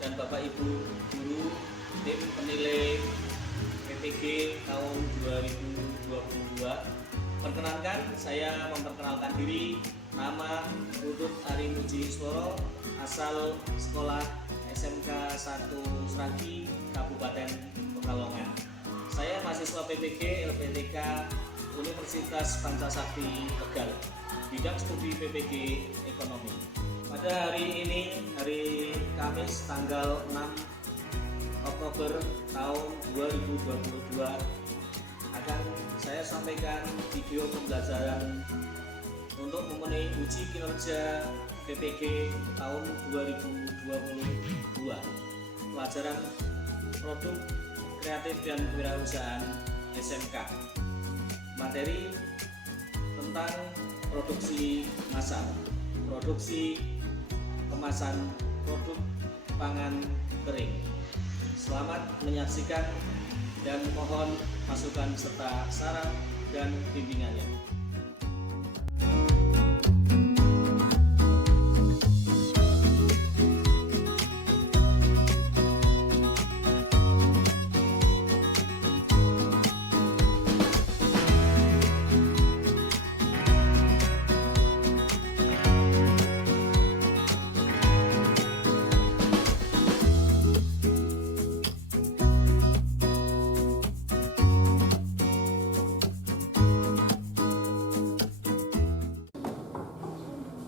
dan Bapak Ibu guru tim penilai PPG tahun 2022. Perkenalkan, saya memperkenalkan diri, nama Putut Ari Muji Isworo, asal sekolah SMK 1 Sragi, Kabupaten Pekalongan. Saya mahasiswa PPG LPTK Universitas Pancasakti Tegal, bidang studi PPG Ekonomi. Pada hari ini, hari Kamis tanggal 6 Oktober tahun 2022, akan saya sampaikan video pembelajaran untuk memenuhi uji kinerja PPG tahun 2022, pelajaran produk kreatif dan kewirausahaan SMK. Materi tentang produksi massal, produksi kemasan produk pangan kering. Selamat menyaksikan dan mohon masukan serta saran dan bimbingannya.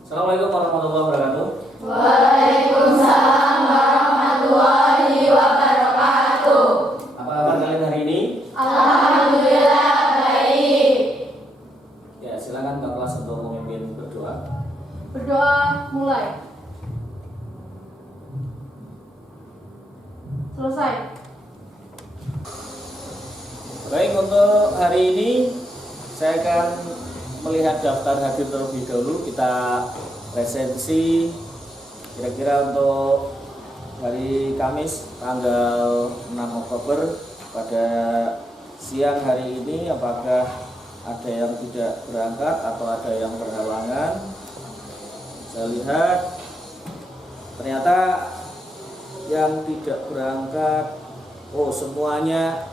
Assalamualaikum warahmatullahi wabarakatuh. Waalaikumsalam warahmatullahi wabarakatuh. Apa kabar kalian hari ini? Alhamdulillah baik. Ya, silakan Kak kelas untuk memimpin berdoa. Berdoa mulai. Selesai. Baik, untuk hari ini saya akan melihat daftar hadir terlebih dahulu. Kita resensi kira-kira untuk hari Kamis tanggal 6 Oktober pada siang hari ini, apakah ada yang tidak berangkat atau ada yang berhalangan. Saya lihat ternyata yang tidak berangkat, oh semuanya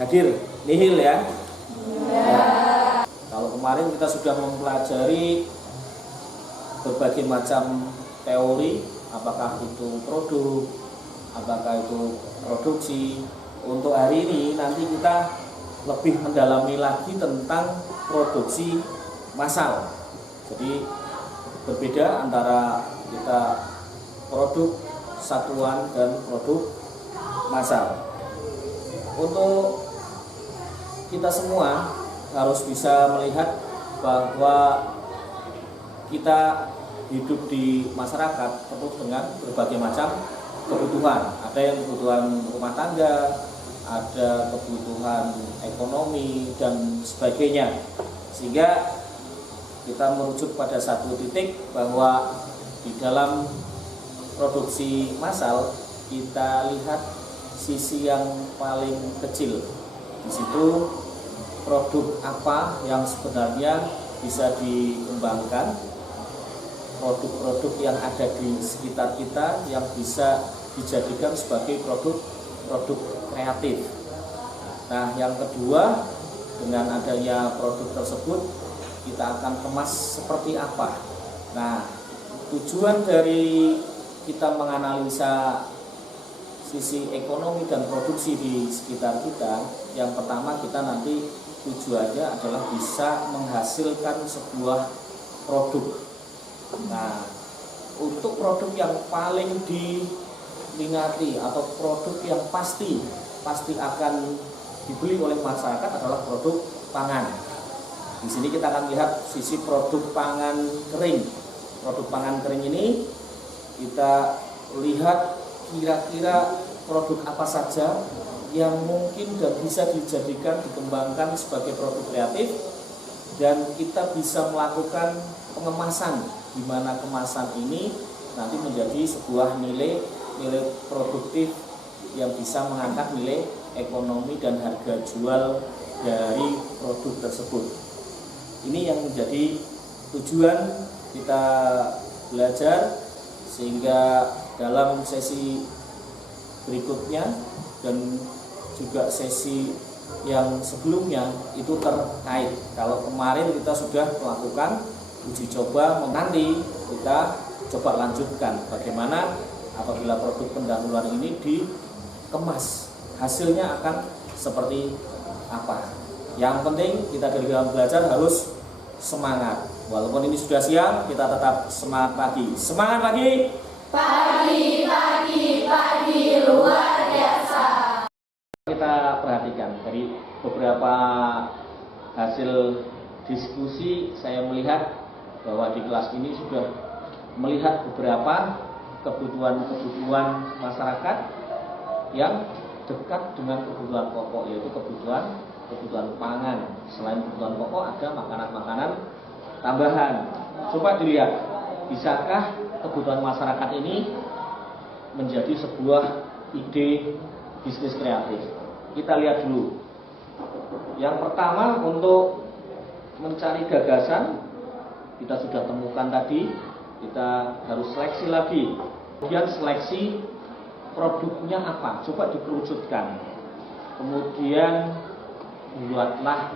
hadir, nihil ya. Kalau kemarin kita sudah mempelajari berbagai macam teori, apakah itu produk, apakah itu produksi. Untuk hari ini nanti kita lebih mendalami lagi tentang produksi massal. Jadi berbeda antara kita produk satuan dan produk massal. Untuk kita semua harus bisa melihat bahwa kita hidup di masyarakat penuh dengan berbagai macam kebutuhan. Ada yang kebutuhan rumah tangga, ada kebutuhan ekonomi dan sebagainya. Sehingga kita merujuk pada satu titik bahwa di dalam produksi massal kita lihat sisi yang paling kecil. Di situ produk apa yang sebenarnya bisa dikembangkan, produk-produk yang ada di sekitar kita yang bisa dijadikan sebagai produk kreatif. Nah, yang kedua, dengan adanya produk tersebut kita akan kemas seperti apa. Nah, tujuan dari kita menganalisa sisi ekonomi dan produksi di sekitar kita, yang pertama kita nanti tujuannya adalah bisa menghasilkan sebuah produk. Nah, untuk produk yang paling diminati atau produk yang pasti akan dibeli oleh masyarakat adalah produk pangan. Di sini kita akan lihat sisi produk pangan kering. Produk pangan kering ini kita lihat kira-kira produk apa saja yang mungkin dan bisa dikembangkan sebagai produk kreatif, dan kita bisa melakukan pengemasan, di mana kemasan ini nanti menjadi sebuah nilai produktif yang bisa mengangkat nilai ekonomi dan harga jual dari produk tersebut. Ini yang menjadi tujuan kita belajar, sehingga dalam sesi berikutnya dan juga sesi yang sebelumnya itu terkait. Kalau kemarin kita sudah melakukan uji coba, nanti kita coba lanjutkan bagaimana apabila produk pendahuluan ini dikemas, hasilnya akan seperti apa. Yang penting kita dari dalam belajar harus semangat. Walaupun ini sudah siang, kita tetap semangat pagi. Semangat pagi. Pagi, pagi, pagi, luar biasa. Kita perhatikan dari beberapa hasil diskusi, saya melihat bahwa di kelas ini sudah melihat beberapa kebutuhan-kebutuhan masyarakat yang dekat dengan kebutuhan pokok, yaitu kebutuhan pangan. Selain kebutuhan pokok ada makanan-makanan tambahan. Coba dilihat, bisakah kebutuhan masyarakat ini menjadi sebuah ide bisnis kreatif? Kita lihat dulu. Yang pertama, untuk mencari gagasan, kita sudah temukan tadi, kita harus seleksi lagi. Kemudian seleksi produknya apa? Coba dikerucutkan. Kemudian buatlah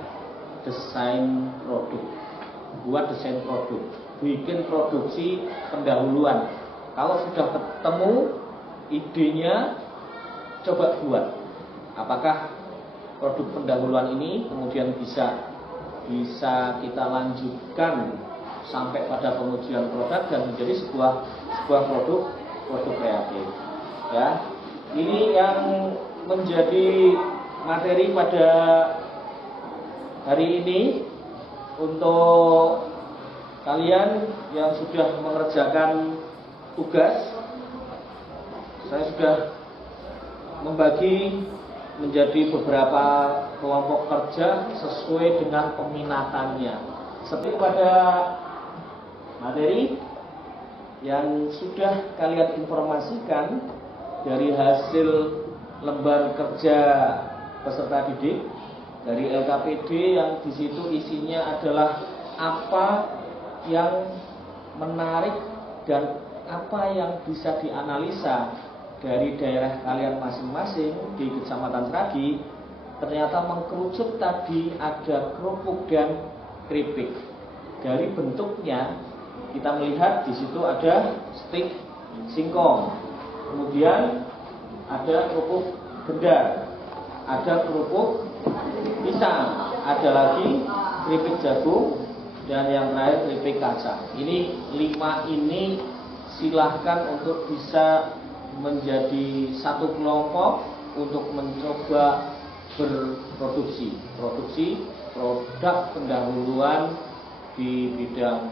desain produk. Buat desain produk. Bikin produksi pendahuluan. Kalau sudah ketemu idenya, coba buat. Apakah produk pendahuluan ini kemudian bisa kita lanjutkan sampai pada pengujian produk dan menjadi sebuah produk kreatif. Ya, ini yang menjadi materi pada hari ini untuk kalian yang sudah mengerjakan tugas. Saya sudah membagi menjadi beberapa kelompok kerja sesuai dengan peminatannya. Seperti pada materi yang sudah kalian informasikan dari hasil lembar kerja peserta didik dari LKPD, yang di situ isinya adalah apa yang menarik dan apa yang bisa dianalisa dari daerah kalian masing-masing di Kecamatan Sragi. Ternyata mengkerucut tadi ada kerupuk dan keripik. Dari bentuknya kita melihat di situ ada stik singkong, kemudian ada kerupuk gendar, ada kerupuk pisang, ada lagi keripik jagung, dan yang terakhir keripik kacang. Ini 5 ini silahkan untuk bisa menjadi satu kelompok untuk mencoba berproduksi produk pendahuluan di bidang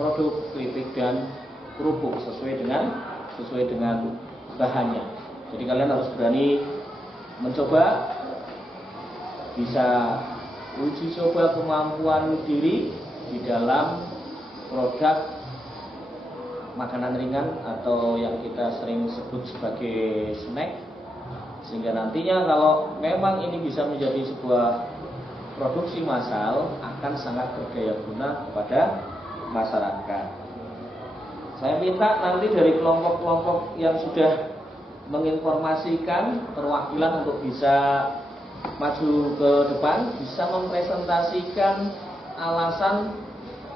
produk keripik dan kerupuk sesuai dengan bahannya. Jadi kalian harus berani mencoba, bisa uji coba kemampuan diri di dalam produk makanan ringan atau yang kita sering sebut sebagai snack, sehingga nantinya kalau memang ini bisa menjadi sebuah produksi massal akan sangat berdaya guna kepada masyarakat. Saya minta nanti dari kelompok-kelompok yang sudah menginformasikan perwakilan untuk bisa maju ke depan, bisa mempresentasikan alasan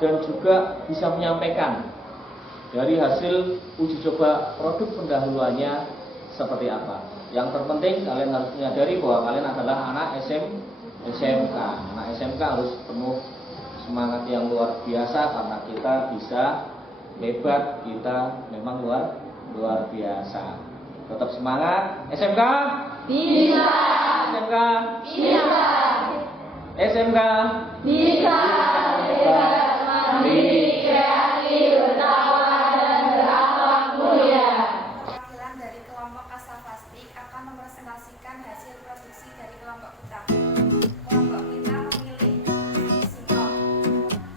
dan juga bisa menyampaikan dari hasil uji coba produk pendahuluannya seperti apa. Yang terpenting kalian harus menyadari bahwa kalian adalah anak SMK. Anak SMK harus penuh semangat yang luar biasa karena kita bisa hebat, kita memang luar biasa. Tetap semangat. SMK Bisa. SMK Bisa. SMK Bisa. Hebat, mandiri, kreatif, bertakwa, dan berakhlak mulia. Perwakilan dari kelompok Asafastik akan mempresentasikan hasil produksi dari kelompok kita. Kelompok kita memilih singkong.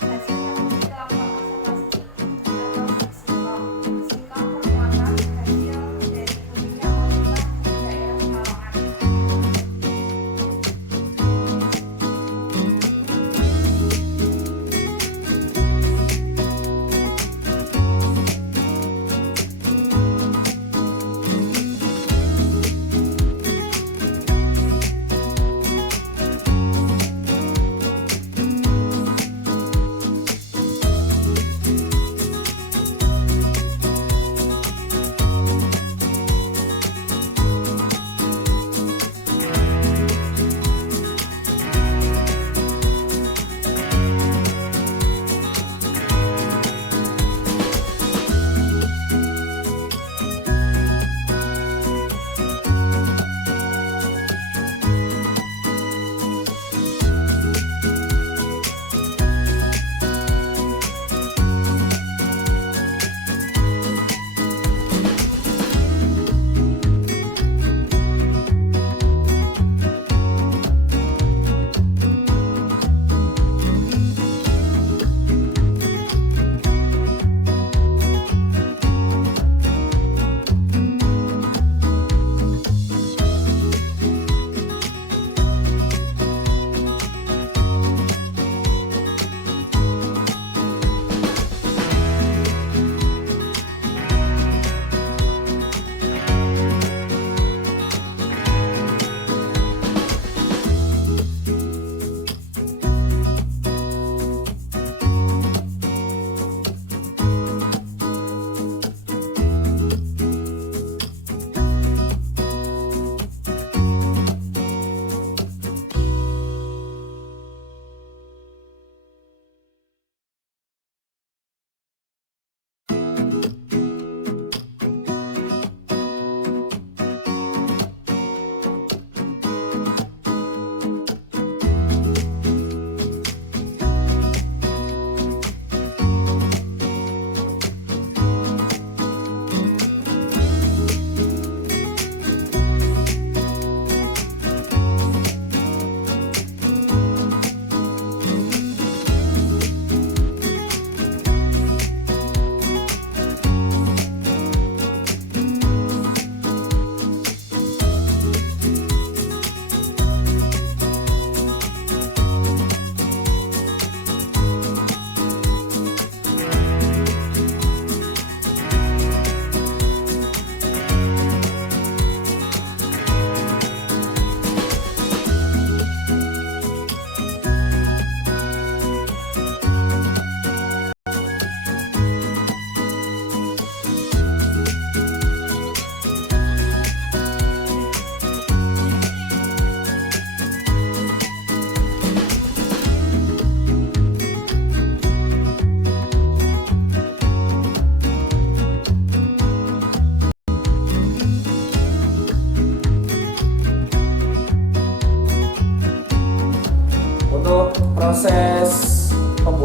Hasil produksi kelompok Asafastik adalah singkong. Singkong merupakan hasil dari bumi yang melimpah di daerah Pekalongan.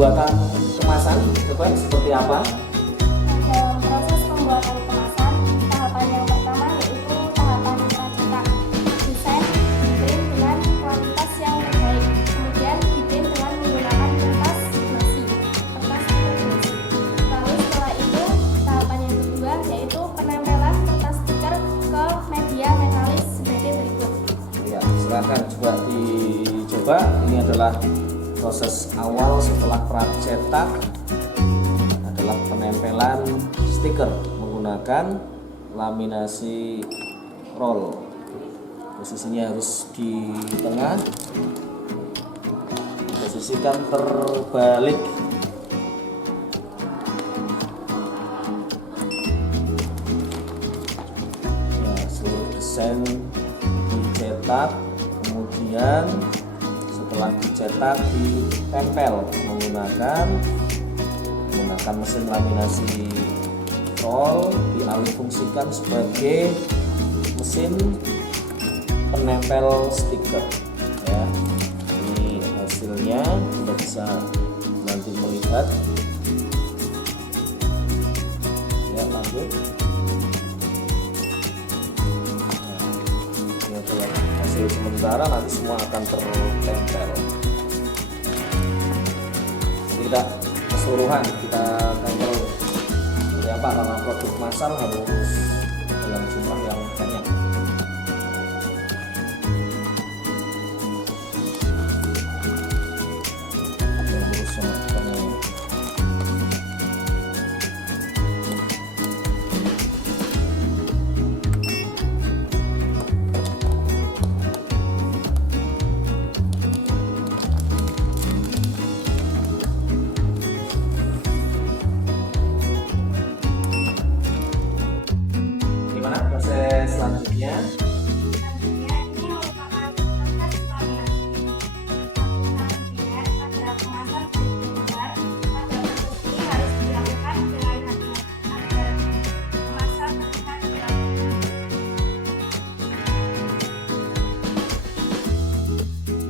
pembuatan kemasan coba seperti apa? Dalam proses pembuatan kemasan, tahapan yang pertama yaitu tahapan pracetak. Desain diprint dengan kualitas yang terbaik, kemudian diprint dengan menggunakan kertas glossy. Lalu setelah itu, tahapan yang kedua yaitu penempelan kertas stiker ke media metalis sebagai berikut. Ya, silakan coba dicoba. Ini adalah proses awal setelah pracetak, adalah penempelan stiker menggunakan laminasi roll. Posisinya harus di tengah, posisikan terbalik. Ya, seluruh desain dicetak, kemudian setelah dicetak ditempel menggunakan mesin laminasi roll, dialihfungsikan sebagai mesin penempel stiker. Ya, ini hasilnya kita bisa nanti melihat. Ya, lanjut. Ini adalah hasil sementara, nanti semua akan tertempel. Tidak keseluruhan kita tempel seperti apa, karena produk massal harus dalam jumlah yang banyak. Gimana proses selanjutnya? Selanjutnya, ini merupakan proses laminasi. Lapisan pada kemasan besar, pada proses ini harus dilakukan dengan hati-hati agar kemasan terlihat jelas.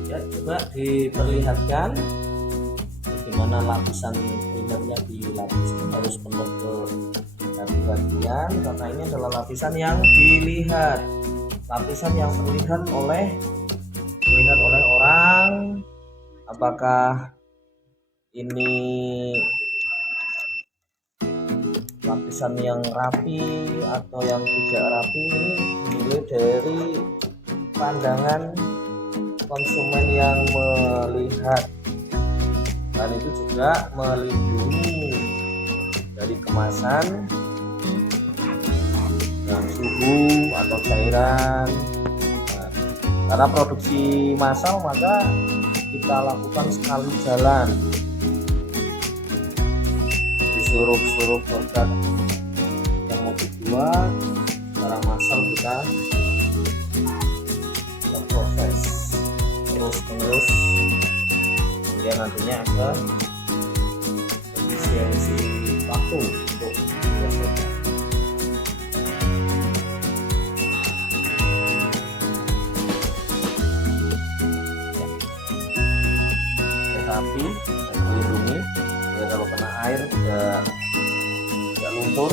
Ya, coba diperlihatkan bagaimana lapisan primernya dilapiskan, harus penuh kehati-hatian karena ini adalah lapisan yang dilihat, lapisan yang terlihat oleh orang. Apakah ini lapisan yang rapi atau yang tidak rapi, ini dinilai dari pandangan konsumen yang melihat, dan itu juga melindungi dari kemasan dan suhu atau cairan. Nah, karena produksi massal maka kita lakukan sekali jalan di seluruh produk yang mau dijual secara massal. Kita proses terus kemudian nantinya ada efisiensi waktu untuk menyelesaikan. Api dan melindungi supaya kalau kena air tidak luntur,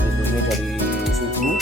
melindungi dari suhu.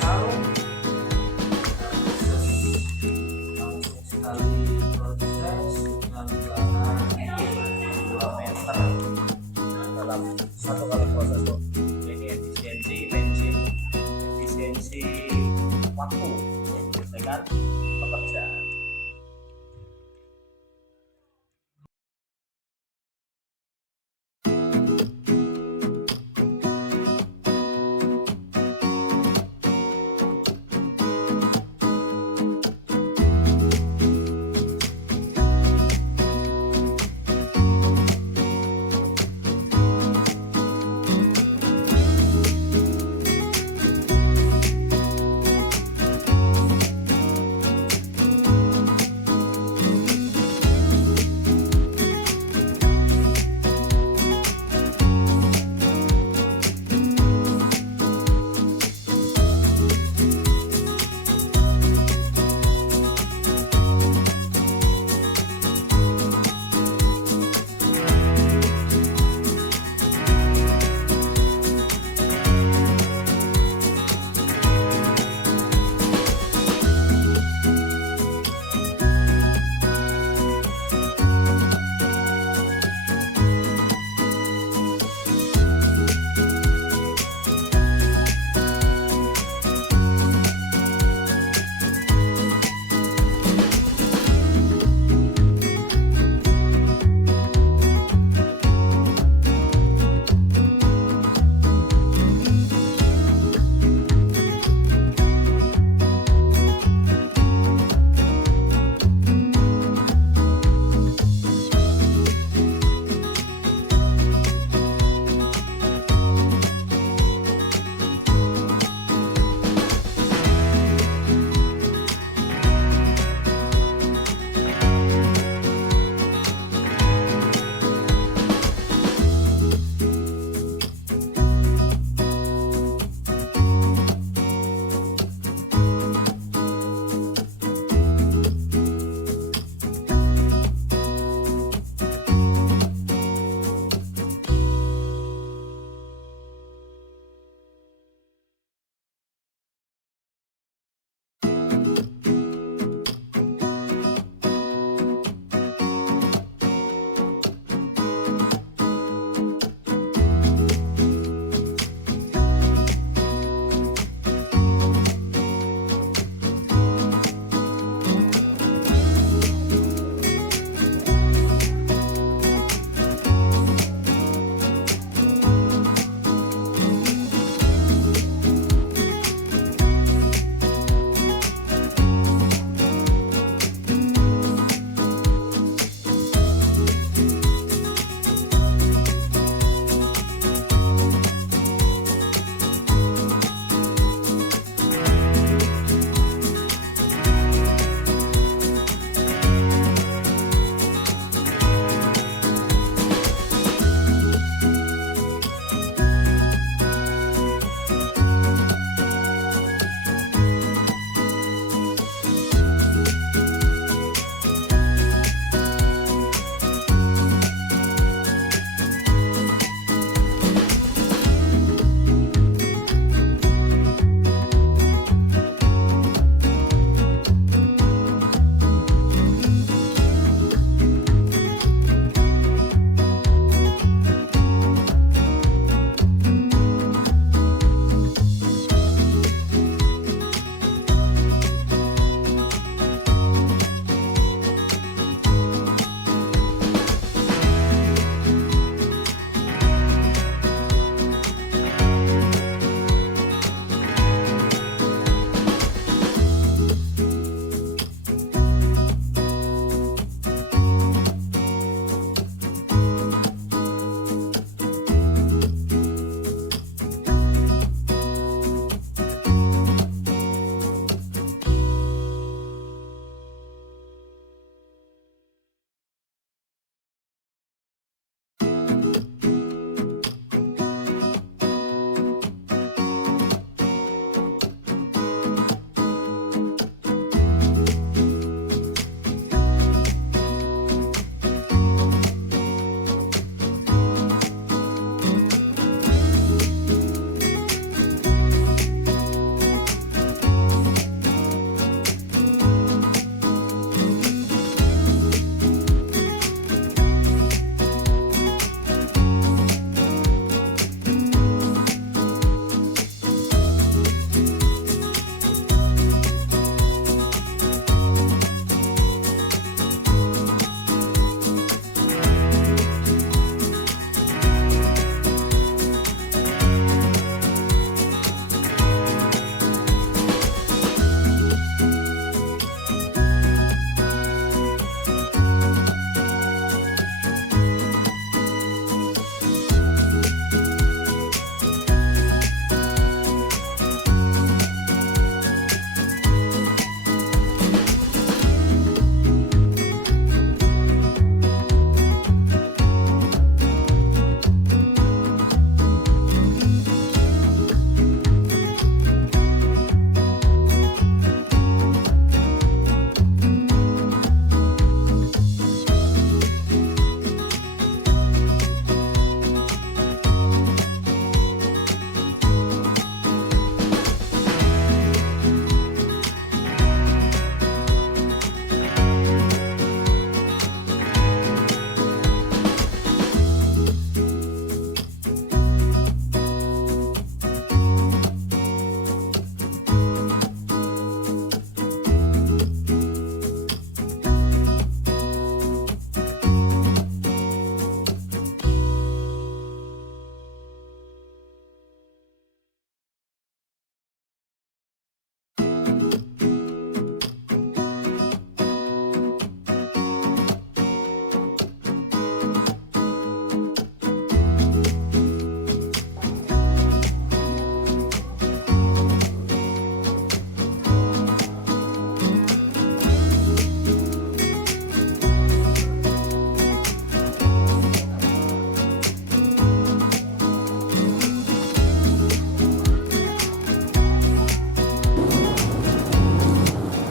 masal langsung sekali proses dengan bahan 2 meter dalam satu kali proses. Ini efisiensi bensin, efisiensi waktu, menyelesaikan pekerjaan.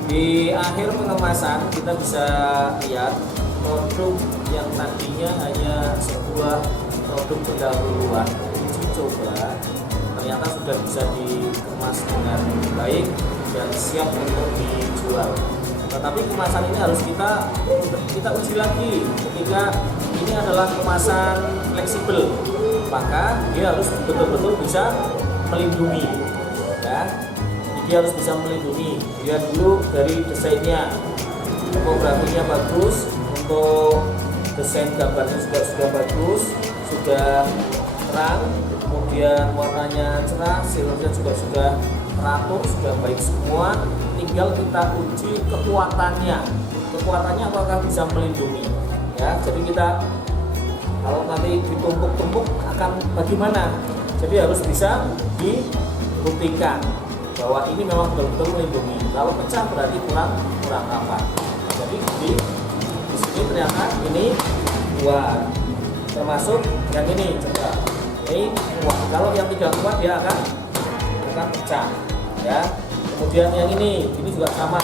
Di akhir pengemasan kita bisa lihat produk yang tadinya hanya sebuah produk pendahuluan uji coba ternyata sudah bisa dikemas dengan baik dan siap untuk dijual. Tetapi kemasan ini harus kita uji lagi ketika ini adalah kemasan fleksibel, maka dia harus betul-betul bisa melindungi, ya. Dia harus bisa melindungi. Lihat dulu dari desainnya, topografinya bagus, untuk desain gambarnya juga sudah bagus, sudah terang, kemudian warnanya cerah, silurnya juga sudah teratur, sudah baik semua. Tinggal kita uji kekuatannya apakah bisa melindungi, ya. Jadi kita kalau nanti ditumpuk-tumpuk akan bagaimana, jadi harus bisa dibuktikan bahwa ini memang betul-betul melindungi. Kalau pecah berarti kurang rapat. Jadi di sini ternyata ini kuat, termasuk yang ini coba ini kuat. Kalau yang tidak kuat dia akan pecah, ya. Kemudian yang ini juga sama,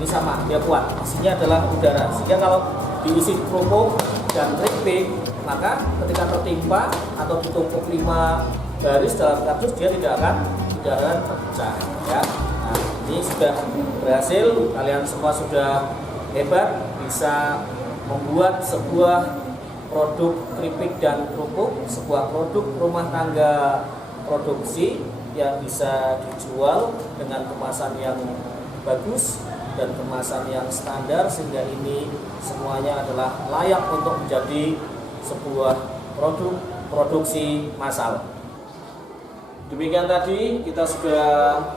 ini sama, dia kuat. Isinya adalah udara, sehingga kalau diisi kerupuk dan keripik, maka ketika tertimpa atau ditumpuk 5 baris dalam kardus dia tidak akan pecah, ya. Nah, ini sudah berhasil, kalian semua sudah hebat bisa membuat sebuah produk keripik dan kerupuk, sebuah produk rumah tangga produksi yang bisa dijual dengan kemasan yang bagus dan kemasan yang standar, sehingga ini semuanya adalah layak untuk menjadi sebuah produk produksi massal. Demikian tadi kita sudah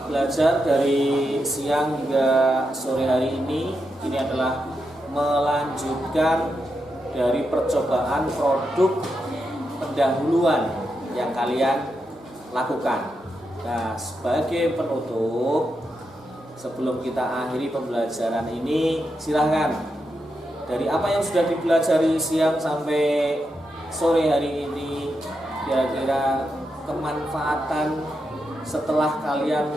belajar dari siang hingga sore hari ini. Ini adalah melanjutkan dari percobaan produk pendahuluan yang kalian lakukan. Nah, sebagai penutup, sebelum kita akhiri pembelajaran ini, silahkan dari apa yang sudah dipelajari siang sampai sore hari ini, kira-kira kemanfaatan setelah kalian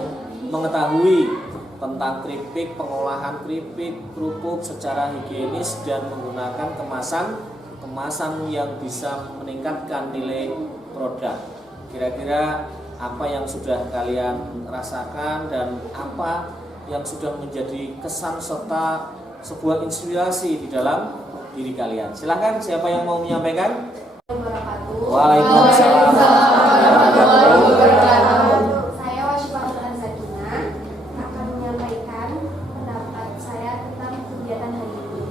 mengetahui tentang keripik, pengolahan keripik, kerupuk secara higienis dan menggunakan kemasan yang bisa meningkatkan nilai produk. Kira-kira apa yang sudah kalian rasakan dan apa yang sudah menjadi kesan serta sebuah inspirasi di dalam diri kalian? Silahkan, siapa yang mau menyampaikan? Waalaikumsalam warahmatullahi wabarakatuh. Saya Wasyifatul Anzakina akan menyampaikan pendapat saya tentang kegiatan hari ini.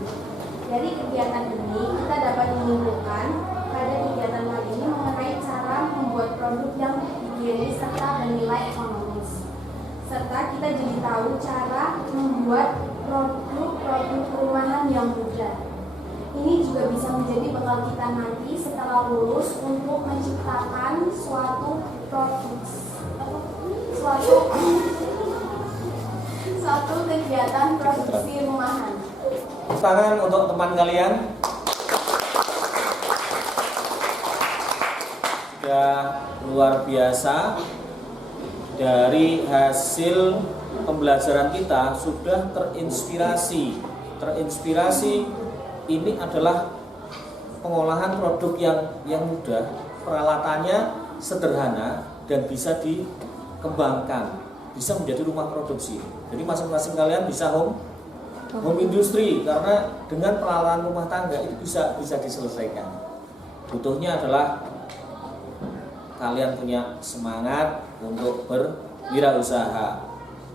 Dari kegiatan ini kita dapat menyimpulkan pada kegiatan hari ini mengenai cara membuat produk yang higienis serta bernilai ekonomis. Serta kita jadi tahu cara membuat produk rumahan yang mudah. Ini juga bisa menjadi bekal kita nanti setelah lulus untuk menciptakan suatu kegiatan produksi rumahan. Tangan untuk teman kalian. Sudah luar biasa. Dari hasil pembelajaran kita sudah terinspirasi. Ini adalah pengolahan produk yang mudah, peralatannya sederhana dan bisa dikembangkan, bisa menjadi rumah produksi. Jadi masing-masing kalian bisa home industry, karena dengan peralatan rumah tangga itu bisa diselesaikan. Butuhnya adalah kalian punya semangat untuk berwirausaha,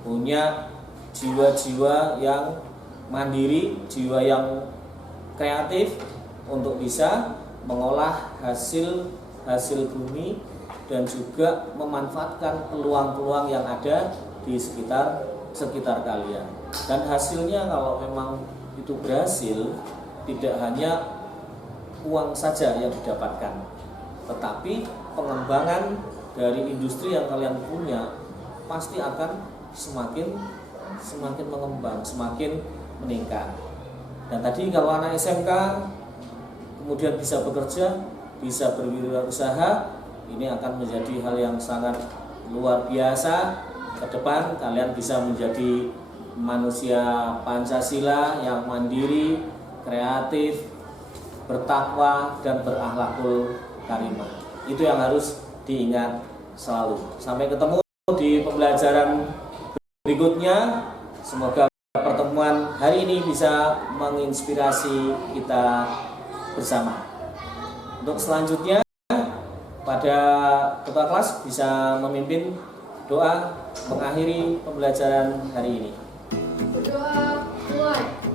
punya jiwa-jiwa yang mandiri, jiwa yang kreatif untuk bisa mengolah hasil bumi dan juga memanfaatkan peluang-peluang yang ada di sekitar kalian. Dan hasilnya kalau memang itu berhasil, tidak hanya uang saja yang didapatkan, tetapi pengembangan dari industri yang kalian punya pasti akan semakin mengembang, semakin meningkat. Dan tadi kalau anak SMK kemudian bisa bekerja, bisa berwirausaha, ini akan menjadi hal yang sangat luar biasa. Ke depan kalian bisa menjadi manusia Pancasila yang mandiri, kreatif, bertakwa, dan berakhlakul karimah. Itu yang harus diingat selalu. Sampai ketemu di pembelajaran berikutnya. Semoga pertemuan hari ini bisa menginspirasi kita bersama. Untuk selanjutnya, pada ketua kelas bisa memimpin doa mengakhiri pembelajaran hari ini. Berdoa mulai.